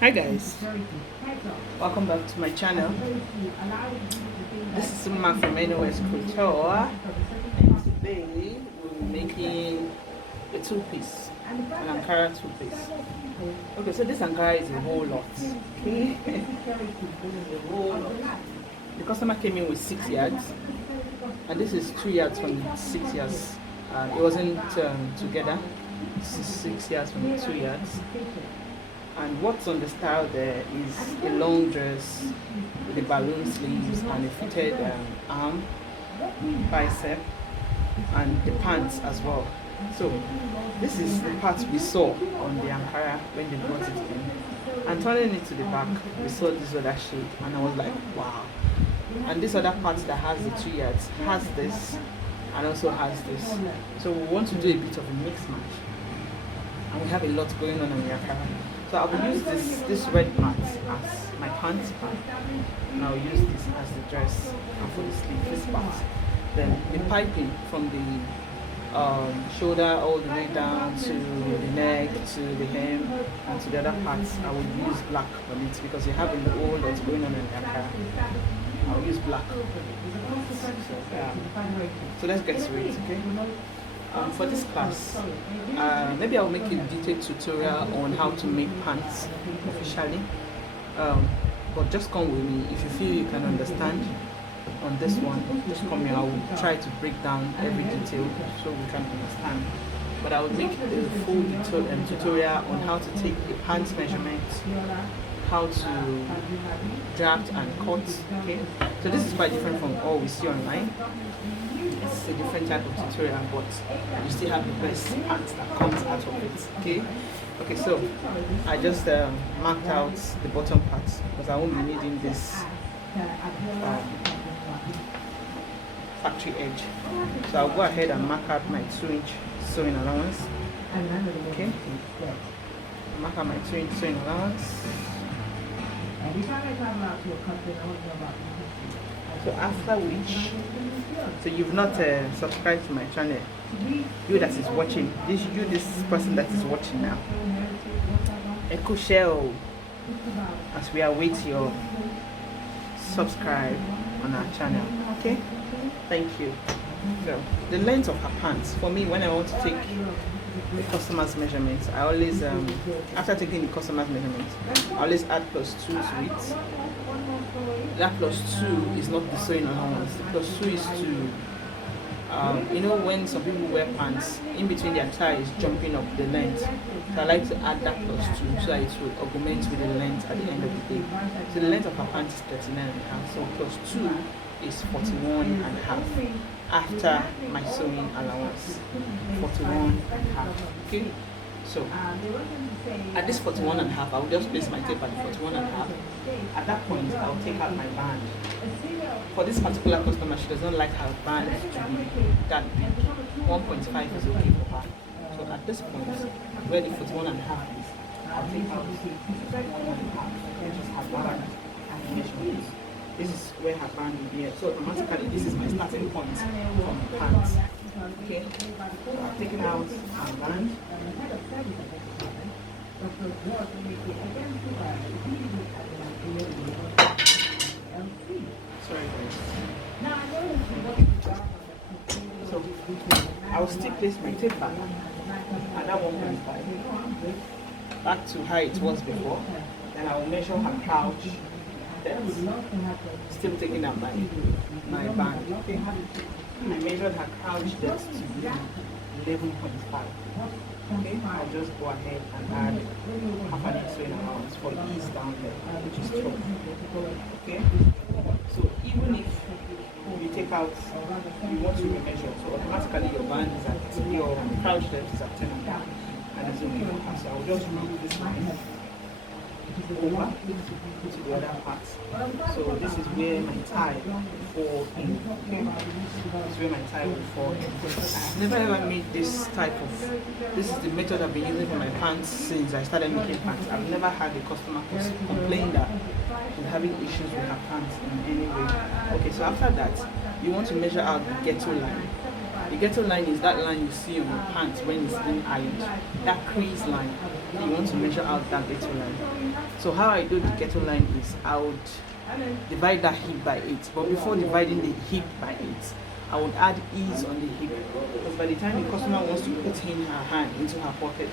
Hi guys, welcome back to my channel. This is Suma from NOS Couture, and today we'll be making a two-piece, an Ankara two-piece. Okay, so this Ankara is a whole lot. Okay, a whole lot. The customer came in with 6 yards, and this is 2 yards from the 6 yards. It wasn't together. This is 6 yards from the 2 yards. And what's on the style there is a long dress with the balloon sleeves and a fitted arm, bicep, and the pants as well. So this is the part we saw on the Ankara when they brought it in. And turning it to the back, we saw this other shade, and I was like, wow. And this other part that has the 2 yards has this and also has this. So we want to do a bit of a mix match. And we have a lot going on the Ankara. So I will use this red part as my pants part, and I'll use this as the dress, and for the sleeve, this part. Then the piping from the shoulder all the way down to the neck, to the hem, and to the other parts, I will use black on it because you have a whole lot going on in the Ankara. I'll use black. So let's get to it, okay? For this class, maybe I'll make a detailed tutorial on how to make pants officially, but just come with me. If you feel you can understand on this one, just come here. I will try to break down every detail so we can understand, but I will make a full tutorial on how to take a pants measurement, how to draft and cut. Okay, so this is quite different from all we see online. It's a different type of tutorial, but you still have the best pants that comes out of it. Okay, so I just marked out the bottom parts because I won't be needing this factory edge. So I'll go ahead and mark out my 2-inch sewing allowance. Okay, mark out my 2-inch sewing allowance. So after which, so you've not subscribed to my channel, you that is watching, this person that is watching now, Echo Shell, as we await your subscribe on our channel. Okay, thank you. So the length of her pants, for me, when I want to take the customer's measurements, I always after taking the customer's measurements, I always add +2 to it. That +2 is not the sewing allowance. The +2 is to you know, when some people wear pants, in between their thighs jumping up the length, so I like to add that +2 so that it will augment with the length at the end of the day. So the length of her pants is 39.5, so +2 is 41.5 after my sewing allowance. 41.5. Okay, so at this 41.5, I will just place my tape at 41.5. At that point, I'll take out my band. For this particular customer, she does not like her band to be that big. 1.5 is okay for her. So at this point, where the 41.5 is, I'll take out 41.5, which is her band and measurement. This is where her band will be. So automatically, this is my starting point from the pants. Okay, so I've taken out my band. Sorry guys. So I will still place my tape back at that 1.5 back to how it was before. Then I will measure her crouch depth, still taking out my band. Okay, I measured her crouch depth to be 11.5. Okay, I'll just go ahead and add half an inch sewing allowance for ease down there, which is 12. Okay, so even if you take out, you want to remeasure, so automatically your band is at, your crouch depth is at 10.5, and it's okay for her. So I'll just move this line over to the other part. So this is where my tie will fall in. Okay? This is where my tie will fall in. I've never ever made this type of, this is the method I've been using for my pants since I started making pants. I've never had a customer complain that she's having issues with her pants in any way. Okay, so after that, you want to measure out the ghetto line. The ghetto line is that line you see on your pants when it's being ironed. That crease line. So you want to measure out that ghetto line. So how I do the ghetto line is I would divide that hip by 8. But before dividing the hip by 8, I would add ease on the hip, because by the time the customer wants to put in her hand into her pocket,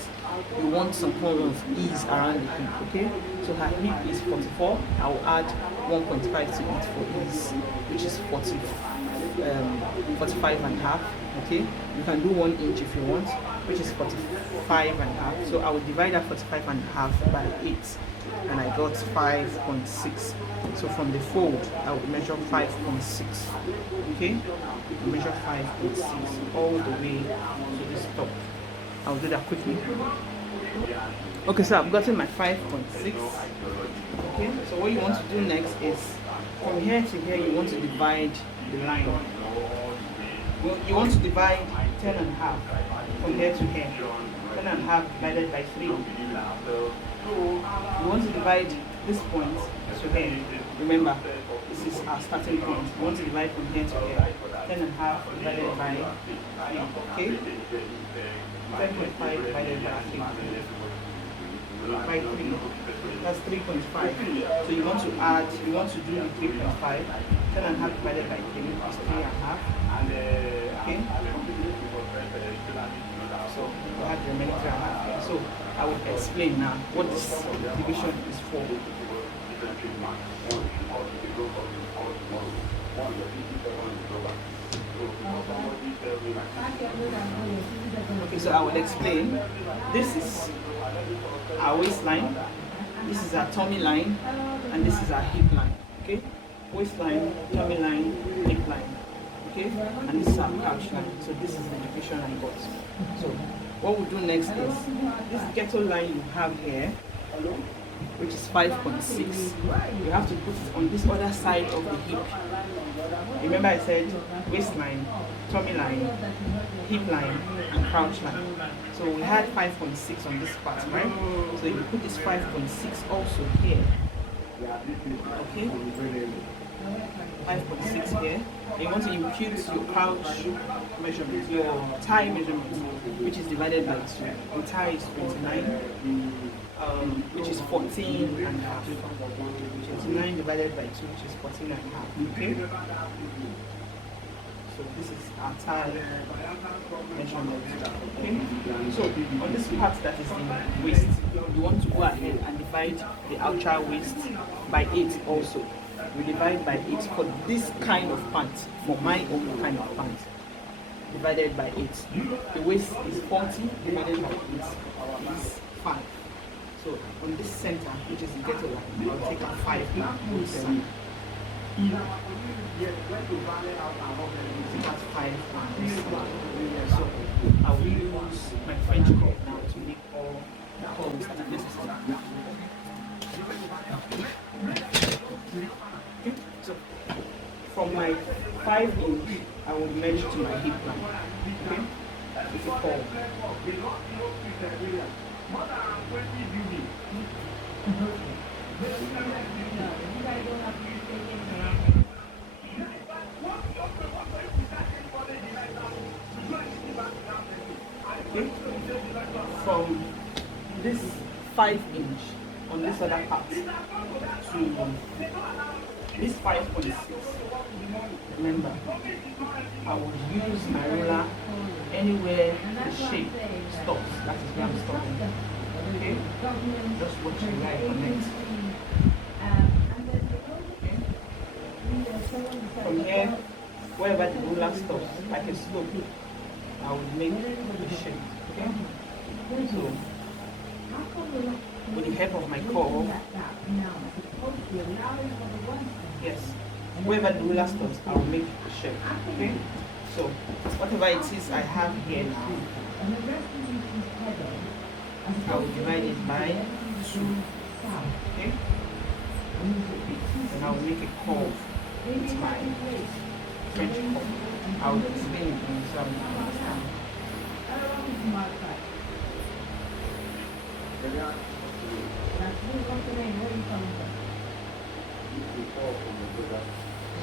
you want some form of ease around the hip, okay? So her hip is 44, I will add 1.5 to it for ease, which is 45 and a half, okay? You can do 1 inch if you want, which is 45 and a half. So I will divide that 45 and a half by 8, and I got 5.6. So from the fold, I will measure 5.6, okay? I measure 5.6 all the way to this top. I'll do that quickly. Okay, so I've gotten my 5.6. Okay, so what you want to do next is from here to here, you want to divide the line. You want to divide 10 and a half from here to here. 10 and a half divided by 3. You want to divide this point to here. Remember, this is our starting point. You want to divide from here to here. 10 and a half divided by 3. Okay? 10.5 divided by 3. By 3. That's 3.5. So you want to add, you want to do the 3.5. 10 and a half divided by 3 is 3 and a half. Okay? So you add the remaining 3 and a half. So I will explain now what this division is for. Okay, so I will explain. This is our waistline, this is our tummy line, and this is our hip line. Okay, waistline, tummy line, hip line. Okay, and this is our couch line. So this is the division I got. So what we'll do next is this ghetto line you have here, which is 5.6. You have to put it on this other side of the hip. Remember I said waistline, tummy line, hip line, and crouch line. So we had 5.6 on this part, right? So you put this 5.6 also here. Okay? 5.6 here. And you want to impute your crouch measurement, your thigh measurement, which is divided by 2. Your thigh is 29. Which is 14 and a half. 29 divided by 2, which is 14 and a half. Okay? So this is our thigh measurement. Okay? So on this part that is the waist, you want to go ahead and divide the outer waist by 8 also. We divide by 8 for this kind of pants, for my own kind of pants. Divided by 8. The waist is 40 divided by 8 is 5. So on this center, which is the ghetto line, I'll take a 5 now. Take out 5 on this side. So I will use my French curve now to make all the holes that are necessary. Okay, so from my 5 inch, I will measure to my hip line. Okay, with a curve. Okay. From this 5 inch on this other part to this 5.6, remember, I will use my ruler anywhere the shape stops. That is where I'm stopping. Okay? Just watch the line connect. Okay? From here, wherever the ruler stops, like a slope, I will make the shape. Okay? So, with the help of my curve, yes, wherever the ruler stops, I will make the shape. Okay? So, whatever it is I have here now, I will divide it by 2. Okay? And I will make a curve with my French curve. I will explain it in some understand.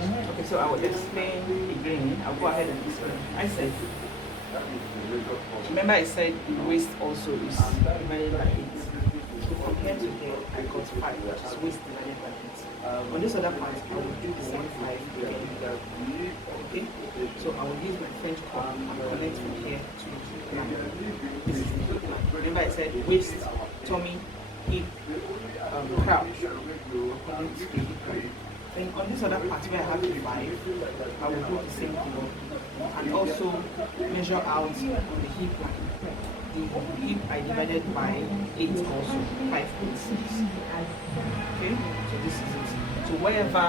Okay, so I will explain again. I'll go ahead and explain. I said, remember I said the waist also is divided by 8. So from here to there, I got 5, which is waist divided by 8. On this other part, I will do the same 5 again. Okay? So I will use my French curve and connect from here to the line. This is the hip line. Remember I said waist, tummy, hip, crouch, according to the hip line. Then on this other part where I have the 5, I will do the same thing and also measure out on the hip line. The hip I divided by 8 also, 5.6. Okay, so this is it. So wherever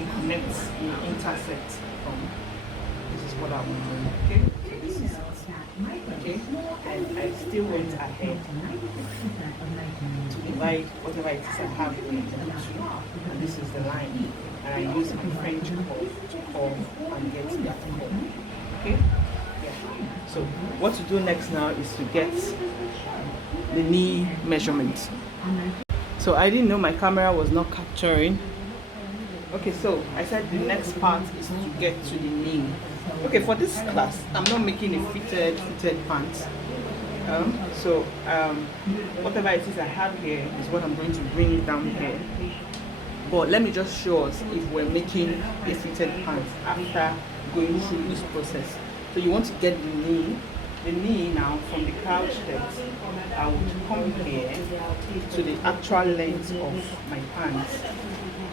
it connects, it intersects from, this is what I will do. Okay, so this is it. Okay, and I still went ahead to divide whatever it is I have into 2, and this is the line, and I use my French curve to curve and get that curve. Okay, yeah. So what to do next now is to get the knee measurement. So I didn't know my camera was not capturing. Okay, so I said the next part is to get to the knee. Okay, for this class, I'm not making a fitted pants. Whatever it is I have here is what I'm going to bring it down here. But let me just show us if we're making a fitted pants after going through this process. So you want to get the knee now from the crouch depth. I would come here to the actual length of my pants.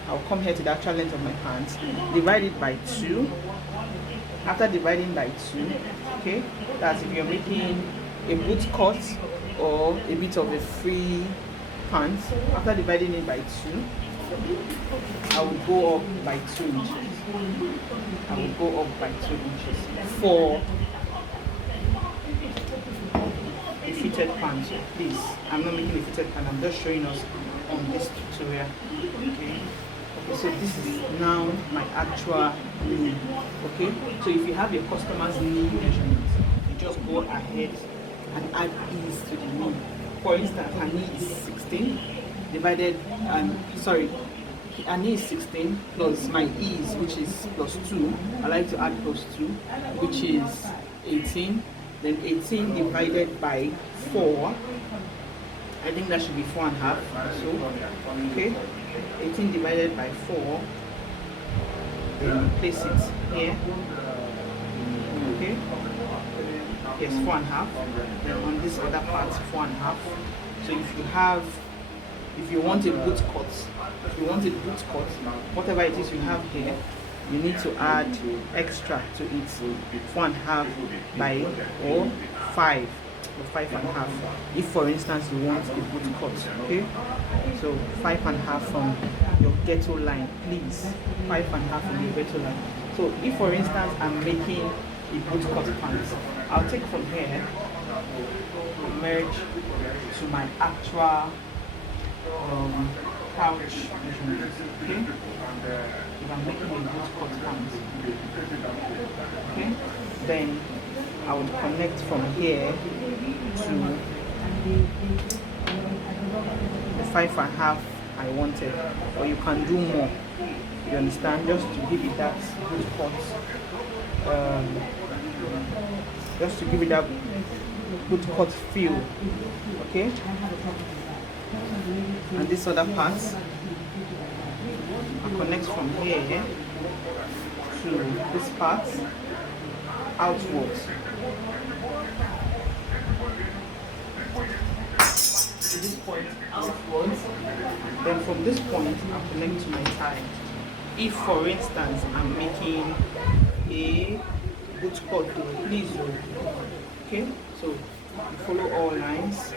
I'll come here to the actual length of my pants, divide it by 2. After dividing by 2, okay, that's if you're making a boot cut or a bit of a free pants. After dividing it by 2, I will go up by 2 inches. I will go up by 2 inches for a fitted pants. Please, I'm not making a fitted pants. I'm just showing us on this tutorial. Okay. So this is now my actual knee. Okay, so if you have your customer's knee measurement, you just go ahead and add ease to the knee. For instance, her knee is 16 divided, her knee is 16 plus my ease, which is plus 2. I like to add plus 2, which is 18. Then 18 divided by 4. I think that should be 4.5. So, okay. 18 divided by 4, then place it here. Okay, yes, 4.5. Then on this other part, 4.5. So if you want a boot cut, whatever it is you have here, you need to add extra to it, 4.5 by or 5. 5.5 if for instance you want a boot cut. Okay, so 5.5 from your ghetto line, please. 5.5 from your ghetto line. So if for instance I'm making a boot cut pants, I'll take from here and merge to my actual couch measurement. Okay, if I'm making a boot cut pants, okay, then I would connect from here to the 5.5 I wanted, or you can do more. You understand? Just to give it that good cut, just to give it that good cut feel. Okay. And this other part, I connect from here to this part outwards. To this point outwards, then from this point I connect to my thigh. If for instance I'm making a boot cut, please do. Okay, so you follow all lines.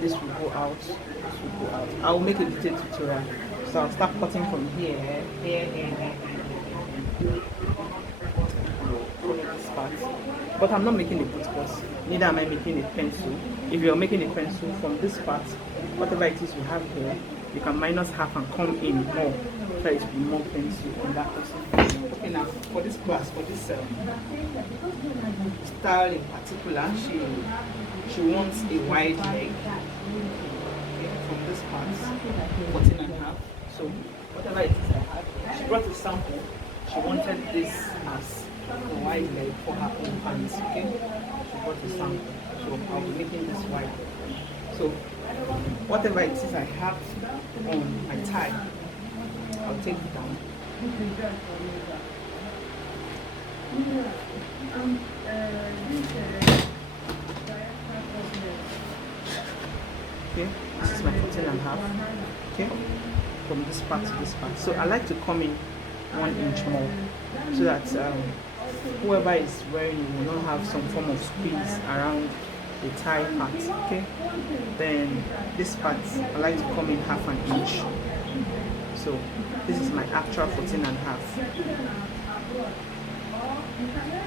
This will go out, this will go out. I will make a detailed tutorial. So I'll start cutting from here, follow this part. But I'm not making a boot cut, neither am I making a pencil. If you're making a pencil from this part, whatever it is you have here, you can minus half and come in more. Try to be more pencil on that person. Okay, now for this class, for this style in particular, she wants a wide leg. Okay, from this part, 14.5. So whatever it is I have, She brought a sample. She wanted this as a wide leg for her own pants. Okay, she brought a sample, so I'll be making this wide leg. So whatever it is I have on my tie, I'll take it down. Okay, this is my 14.5. Okay, from this part to this part. So I like to come in 1 inch more so that whoever is wearing it will not have some form of squeeze around the tie part. Okay, then this part I like to come in 1/2 inch. So this is my actual 14.5.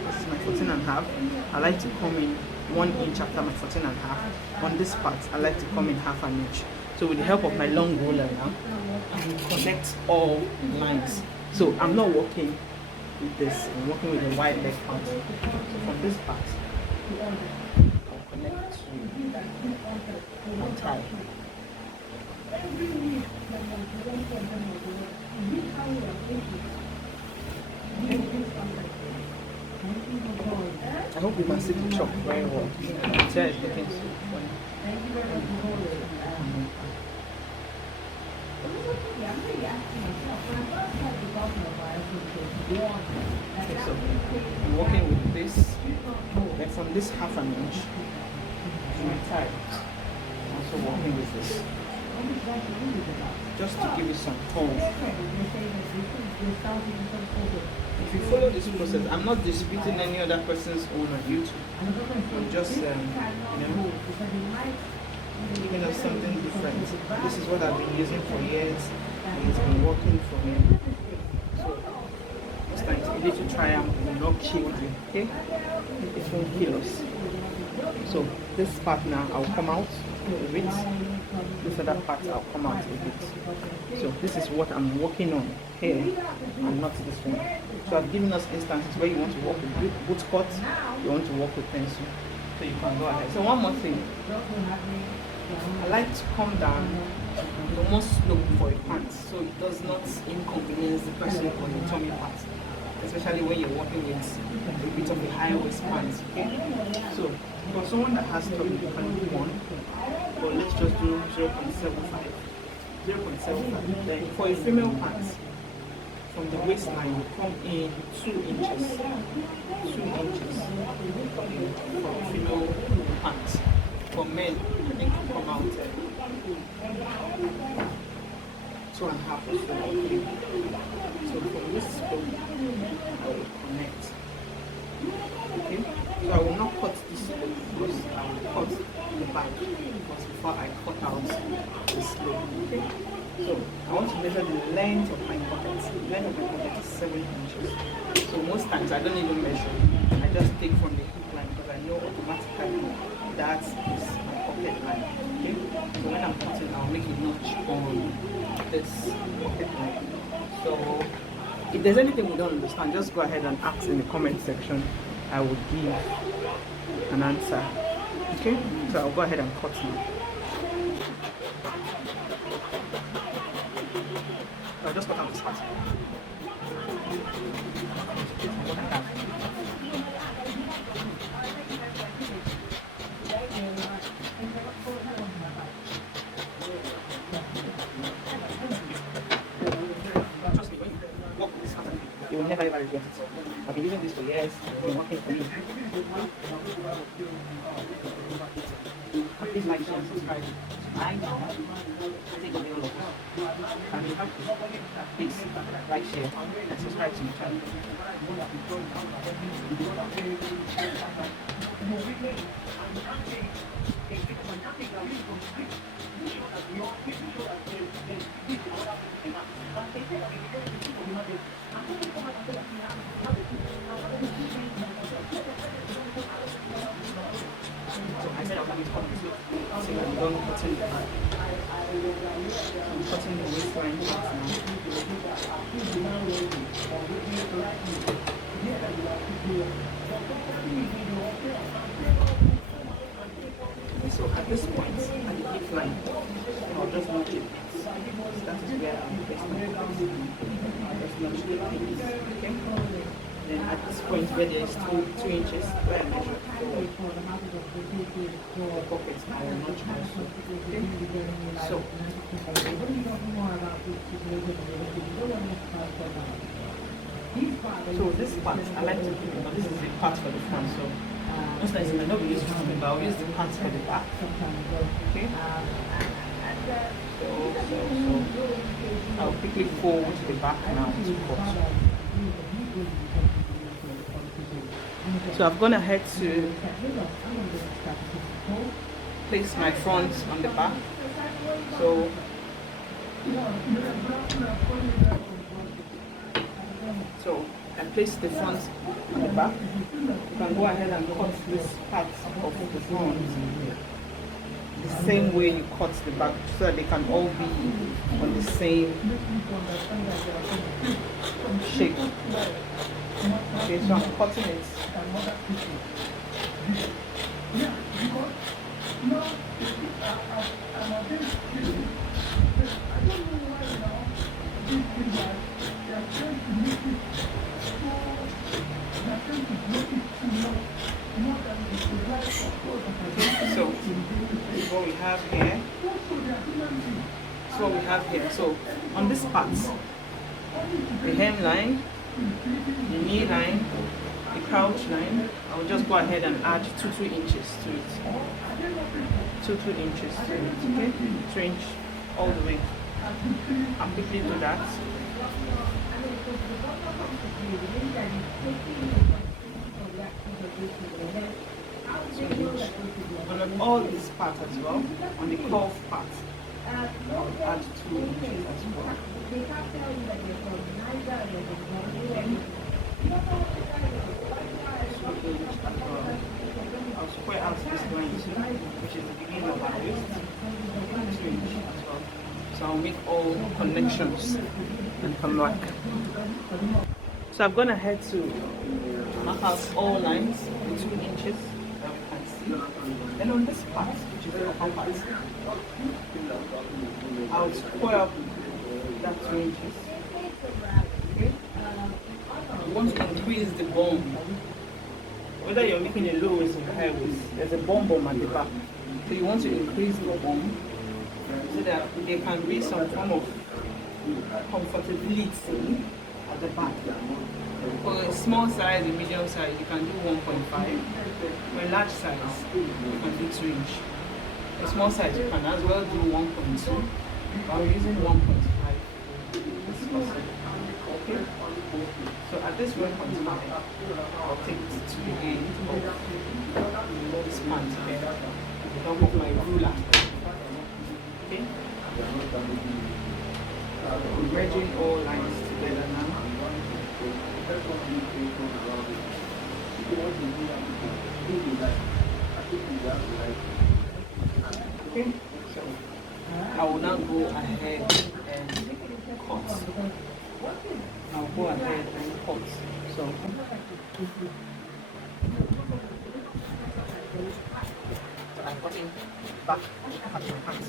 This is my 14.5. I like to come in 1 inch after my 14.5. On this part, I like to come in 1/2 inch. So with the help of my long roller now, I will connect all lines. So I'm not working with this, I'm working with a wide leg part. So from this part, I'll connect to my tie. I hope you can see the chop very well. The chair is looking so funny. Okay, so I'm working with this. Then from this 1/2 inch to my tie, I'm also working with this. Just to give you some tone. If you follow this process, I'm not disputing any other person's own on YouTube. I'm just, giving us something different. This is what I've been using for years, and it's been working for me. So, it's time to be able to try and not kill you, okay? It won't kill us. So, this part now, I'll come out a bit. This other part, I'll come out a bit. So, this is what I'm working on here, and not this one. So, I've given us instances where you want to work with boot cut, you want to work with pencil. So, you can go ahead. So, one more thing. I like to come down almost slope for a pants so it does not inconvenience the person on the tummy part, especially when you're working with a bit of a high waist pants. Okay, so for someone that has tummy, you can do one, but let's just do 0.75. 0.75. Then for a female pants, from the waistline you come in 2 inches. 2 inches for female pants. For men, I think you come out 2.5 or so. So from this scope, I will connect. Okay? So I will not cut this slope because I will cut the back because before I cut out the slope. Okay? So I want to measure the length of my pocket. The length of my pocket is 7 inches. So most times I don't even measure. I just take from the hip line because I know automatically that is my pocket line. Okay? So when I'm cutting, I'll make a notch on this pocket line. So if there's anything we don't understand, just go ahead and ask in the comment section. I will give an answer. Okay? So I'll go ahead and cut now. So I'll just cut out this part. You will never ever regret it. I've been using this for years. It's been working for me. Please like, share, and subscribe. I take a video of and you have to please like, share, and subscribe to my channel. I said I'll have it on this look. So I'm done cutting the back. I'm cutting the waistline part now. So at this point, at the hip line, I'll just notch it. That is where I'm placing my cuts. I'll just point where there is 2 inches where I measure the pocket I will notch also. Okay? So this part I like to keep it, but this is the part for the front. So most times I might not be used to it, but I'll use the part for the back. Okay? So I'll quickly fold the back now to cut. So I've gone ahead to place my front on the back. So I place the front on the back. You can go ahead and cut this part of the front the same way you cut the back, so that they can all be on the same shape. Okay, so I'm cutting it. So this is what we have here. So on this part, the hemline, the knee line, the crouch line, I will just go ahead and add 2 inches to it. 2 inches to it, okay? 2 inch all the way. I'll quickly do that. On all this part as well, on the cuff part, I'll add 2 inches as well. 2 inches as well. I'll square out this line too, which is the beginning of our waist. 2 inches as well. So I'll make all connections and come back. So I've gone ahead to mark out all lines with 2 inches that we can see. Then on this part, which is the upper part, I'll square up that 2 inches. Okay? You want to increase the bump. Whether you're making a low waist or high waist, there's a bump at the back. So you want to increase the bump so that there can be some form of comfortability at the back. For a small size, a medium size, you can do 1.5. For a large size, you can do 2 inch. A small size, you can as well do 1.2. But I'm using 1.5. Okay? So at this 1.5, I'll take it to the end of this pant here, at the top of my ruler. Okay? I'm merging all lines together now. Okay, so I will now go ahead and cut. I'll go ahead and cut. So I'm cutting back at the pants.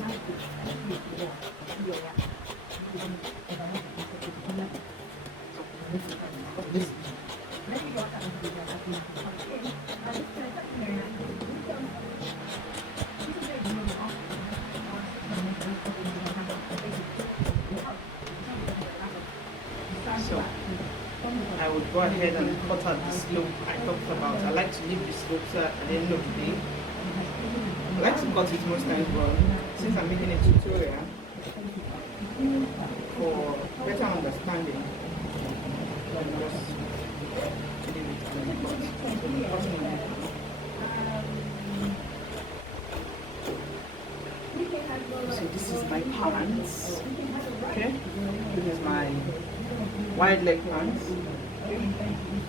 So I would go ahead and cut out the slope I talked about. I like to leave the slope so at the end of the day. I like to cut it most times, but since I'm making a tutorial for better understanding, I'm just leave it and cut. So this is my pants. Okay, this is my wide leg pants.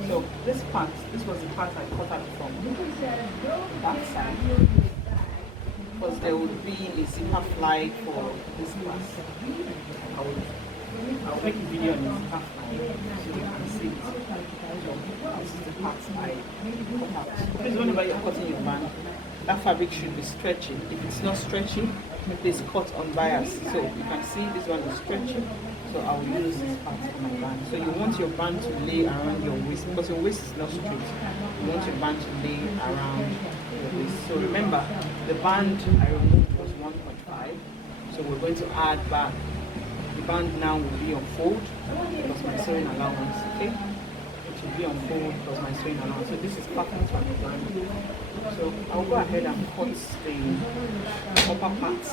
So this part, this was the part I cut out from that side, because there would be a zipper fly for this class. I'll make a video on the zipper fly so you can see it. So this is the part I cut out. Please, whenever you're cutting your band, that fabric should be stretchy. If it's not stretchy, please cut on bias. So you can see this one is stretchy. So I will use this part for my band. So you want your band to lay around your waist because your waist is not straight. You want your band to lay around your waist. So remember, the band I removed was 1.5. So we're going to add back. The band now will be on fold plus my sewing allowance. Okay, it will be on fold plus my sewing allowance. So this is perfect for the band. So I'll go ahead and cut the upper part.